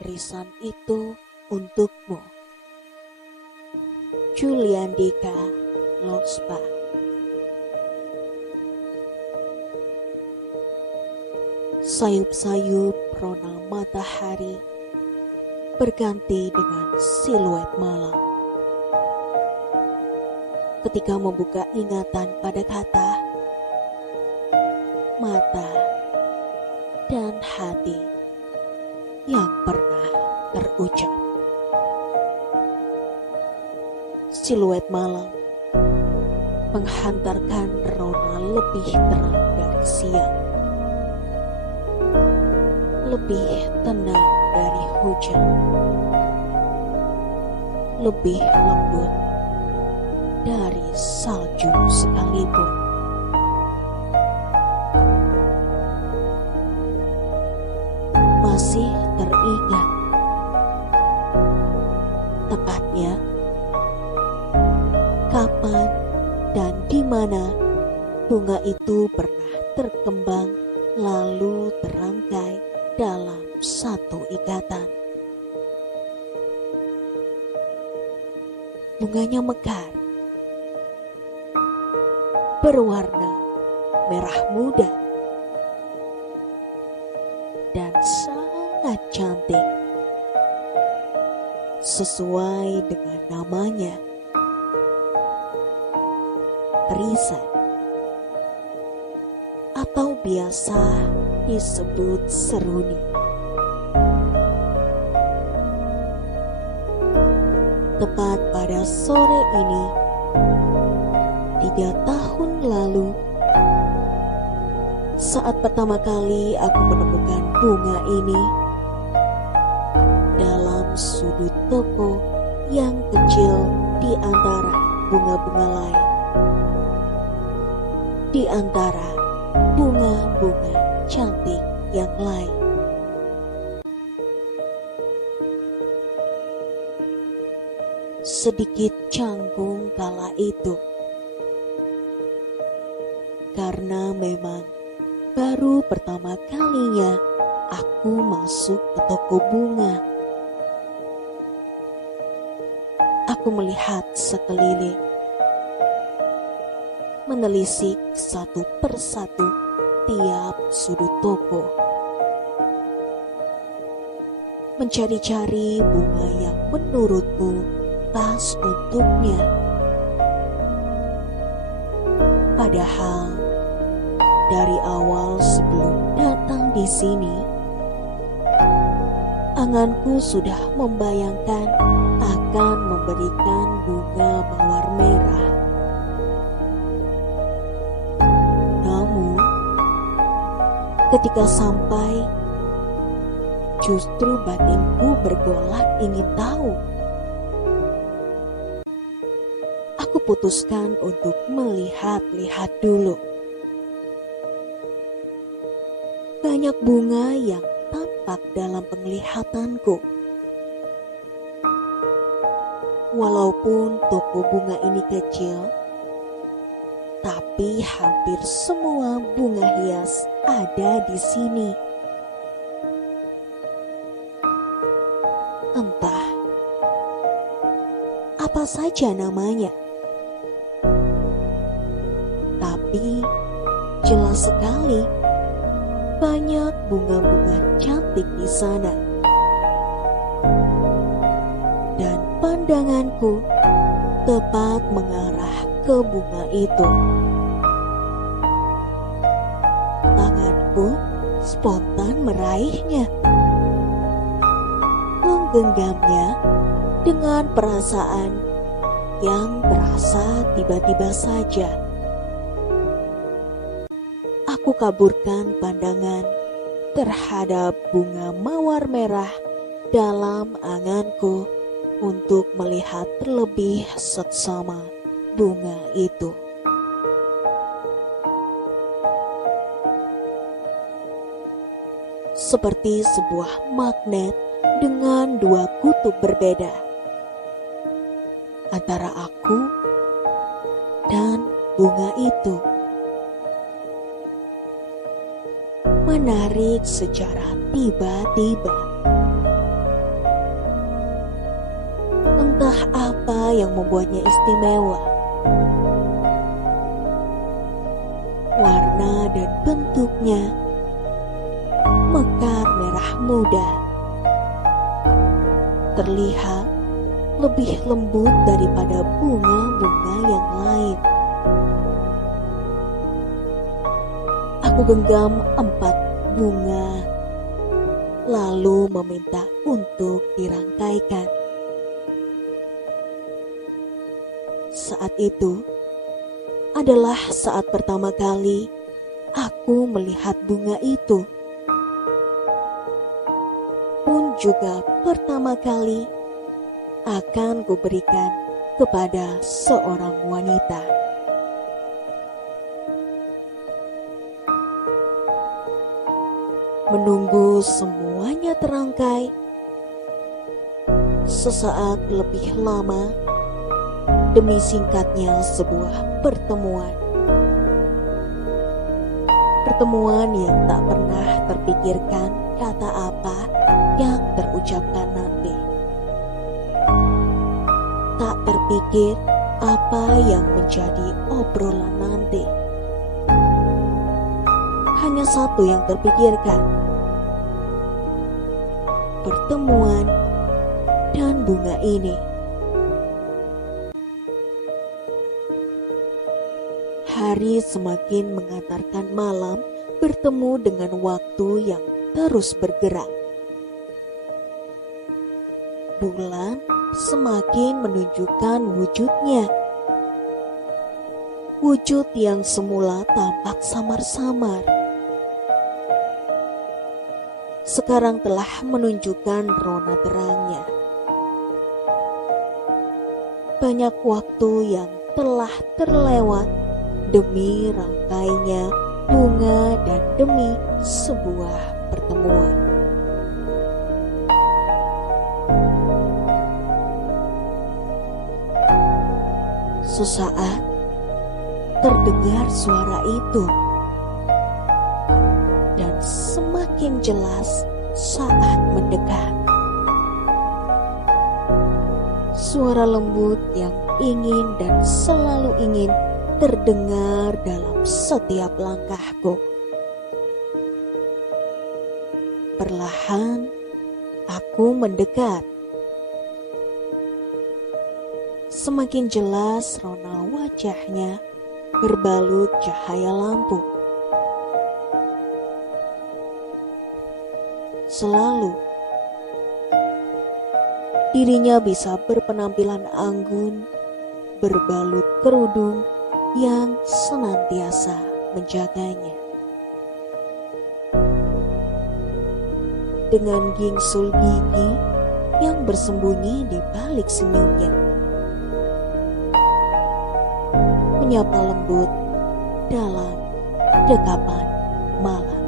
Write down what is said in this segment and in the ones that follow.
Risan itu untukmu. Juliandika Lospa. Sayup-sayup rona matahari berganti dengan siluet malam. Ketika membuka ingatan pada kata, mata, dan hati yang pernah terucap. Siluet malam menghantarkan rona lebih terang dari siang, lebih tenang dari hujan, lebih lembut dari salju sekalipun. Masih teringat, tepatnya kapan dan di mana bunga itu pernah terkembang lalu terangkai dalam satu ikatan. Bunganya mekar, berwarna merah muda, dan sangat cantik, sesuai dengan namanya, Risan, atau biasa disebut seruni. Tepat pada sore ini, 3 tahun lalu, saat pertama kali aku menemukan bunga ini dalam sudut toko yang kecil di antara bunga-bunga lain, di antara bunga-bunga cantik yang lain. Sedikit canggung kala itu, karena memang baru pertama kalinya aku masuk ke toko bunga. Aku melihat sekeliling, menelisik satu persatu tiap sudut toko, mencari-cari bunga yang menurutku pas untuknya. Padahal dari awal sebelum datang di sini, anganku sudah membayangkan akan memberikan bunga mawar merah. Namun, ketika sampai, justru batinku bergolak ingin tahu. Aku putuskan untuk melihat-lihat dulu. Banyak bunga yang tampak dalam penglihatanku. Walaupun toko bunga ini kecil, tapi hampir semua bunga hias ada di sini. Entah apa saja namanya, tapi jelas sekali banyak bunga-bunga cantik di sana. Dan pandanganku tepat mengarah ke bunga itu. Tanganku spontan meraihnya, menggenggamnya dengan perasaan yang terasa tiba-tiba saja. Aku kaburkan pandangan terhadap bunga mawar merah dalam anganku untuk melihat terlebih seksama bunga itu. Seperti sebuah magnet dengan 2 kutub berbeda antara aku dan bunga itu. Menarik secara tiba-tiba. apa yang membuatnya istimewa? Warna dan bentuknya mekar merah muda, terlihat lebih lembut daripada bunga-bunga yang lain. Aku genggam 4 bunga, lalu meminta untuk dirangkaikan. Saat itu adalah saat pertama kali aku melihat bunga itu. Pun juga pertama kali akan kuberikan kepada seorang wanita. Menunggu semuanya terangkai, sesaat lebih lama demi singkatnya sebuah pertemuan. Pertemuan yang tak pernah terpikirkan kata apa yang terucapkan nanti. Tak terpikir apa yang menjadi obrolan nanti. Hanya satu yang terpikirkan. Pertemuan dan bunga ini. Hari semakin mengantarkan malam bertemu dengan waktu yang terus bergerak. Bulan semakin menunjukkan wujudnya. Wujud yang semula tampak samar-samar, sekarang telah menunjukkan rona terangnya. Banyak waktu yang telah terlewat demi rangkainya bunga dan demi sebuah pertemuan. Sesaat terdengar suara itu, dan semakin jelas saat mendekat. Suara lembut yang ingin dan selalu ingin terdengar dalam setiap langkahku. Perlahan aku mendekat. Semakin jelas rona wajahnya berbalut cahaya lampu. Selalu dirinya bisa berpenampilan anggun, berbalut kerudung yang senantiasa menjaganya. Dengan gingsul gigi yang bersembunyi di balik senyumnya, menyapa lembut dalam dekapan malam.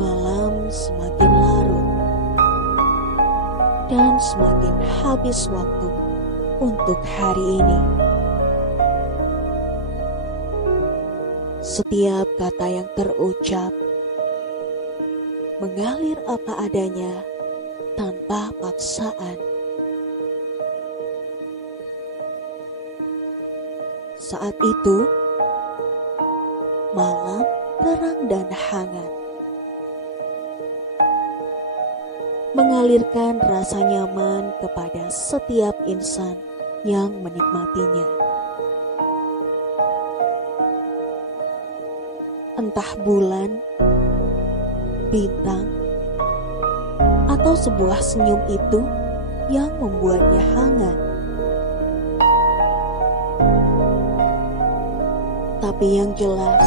Malam semakin larut dan semakin habis waktu untuk hari ini. Setiap kata yang terucap mengalir apa adanya tanpa paksaan. Saat itu, malam terang dan hangat, mengalirkan rasa nyaman kepada setiap insan yang menikmatinya. Entah bulan, bintang, atau sebuah senyum itu yang membuatnya hangat. Tapi yang jelas,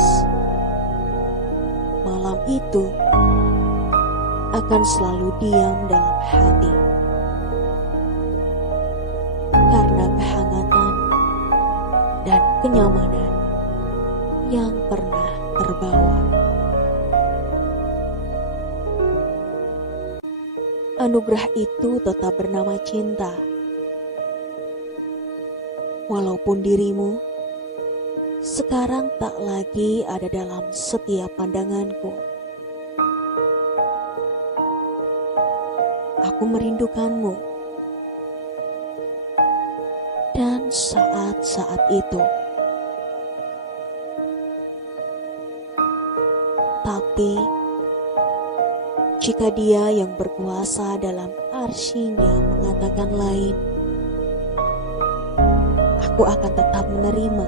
malam itu akan selalu diam dalam hati, karena kehangatan dan kenyamanan yang pernah terbawa. Anugerah itu tetap bernama cinta, walaupun dirimu sekarang tak lagi ada dalam setiap pandanganku. aku merindukanmu. Dan saat-saat itu, tapi jika Dia yang berkuasa dalam arsy-Nya mengatakan lain, aku akan tetap menerima.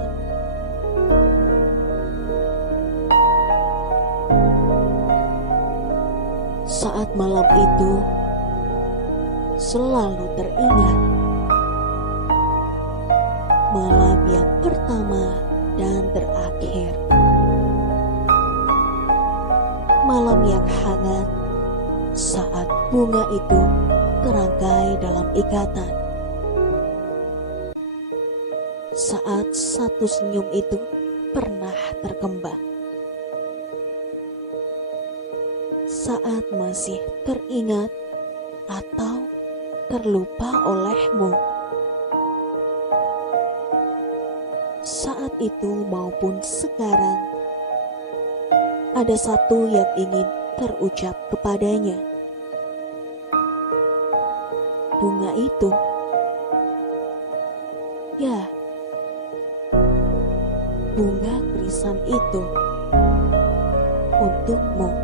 Saat malam itu selalu teringat, malam yang pertama dan terakhir, malam yang hangat saat bunga itu terangkai dalam ikatan, saat satu senyum itu pernah terkembang, saat masih teringat atau terlupa olehmu. Saat itu maupun sekarang, ada satu yang ingin terucap kepadanya. Bunga itu, ya, bunga krisan itu untukmu.